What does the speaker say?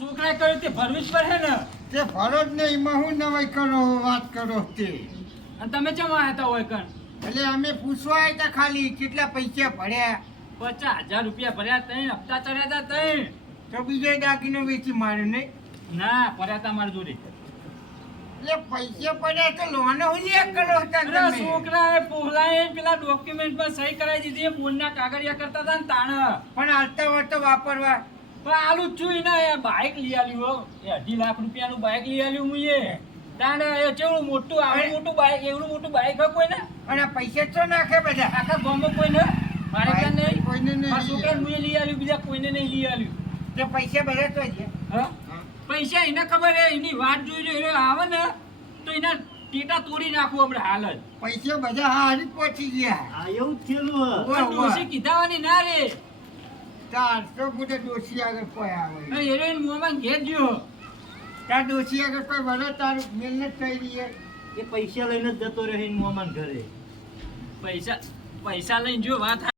છોકરાએ કહ્યું તે ભરવી જ પડે ને. તે ભરો જ નહીં, એમાં હું નવાઈ કરો વાત કરો તે. અને તમે ચમ આવ્યા હોય કણ? એટલે અમે પૂછવા આવ્યા હતા ખાલી કેટલા પૈસા ભર્યા. 50,000 રૂપિયા ભર્યા, 3 હપ્તા ચડ્યા હતા 3. તો બીજો દાગીનો વેચી માર્યો નહીં. ના ભર્યા હતા મારી જોડે. એટલે પૈસા પડ્યા તો લોનો હુલિયા કરો હતા અરે તમે. છોકરાએ પોલાએ પેલા ડોક્યુમેન્ટ પર સહી કરાવી દીધી, બોનના કાગળિયા કરતા હતા ને તાણ. પણ હાલતા વળતો વાપરવા પણ આલુ છું ને એ બાઇક લઈ આલ્યું હો. એ 2.5 લાખ રૂપિયાનું બાઇક લઈ આલ્યું હું એ. તાણ એ કેવડું મોટું આવડું મોટું બાઇક, એવડું મોટું બાઇક હોય કોઈને? અને પૈસા તો નાખે બધા. આખા ગામમાં કોઈને? મારે ત્યાં નહીં. કોઈને નહીં. મારા છોકરાને હું લઈ આલ્યું, બીજા કોઈને નહીં લઈ આલ્યું. તો પૈસા બધા તો છે. હા? પૈસા એને ખબર હે, એની વાત જોઈ લો, એને આવે ને તો એના ટેટા તોડી નાખવું આપણે હાલ જ. પૈસા બધા હારી પહોંચી ગયા. આ એવું જ થયેલું હે. વાહ, પણ ડોશી કીધાવાની ના રે. 400 ફૂટે ડોશી આગળ કોઈ આવે. હિરોઈન મોમાં ઘેર ગયો. ત્યાં ડોશી આગળ કોઈ વળે તારું મહેનત થઈ રહી છે. એ પૈસા લઈને જ જતો રહ્યો એની મામાના ઘરે. પૈસા લઈને જો વાત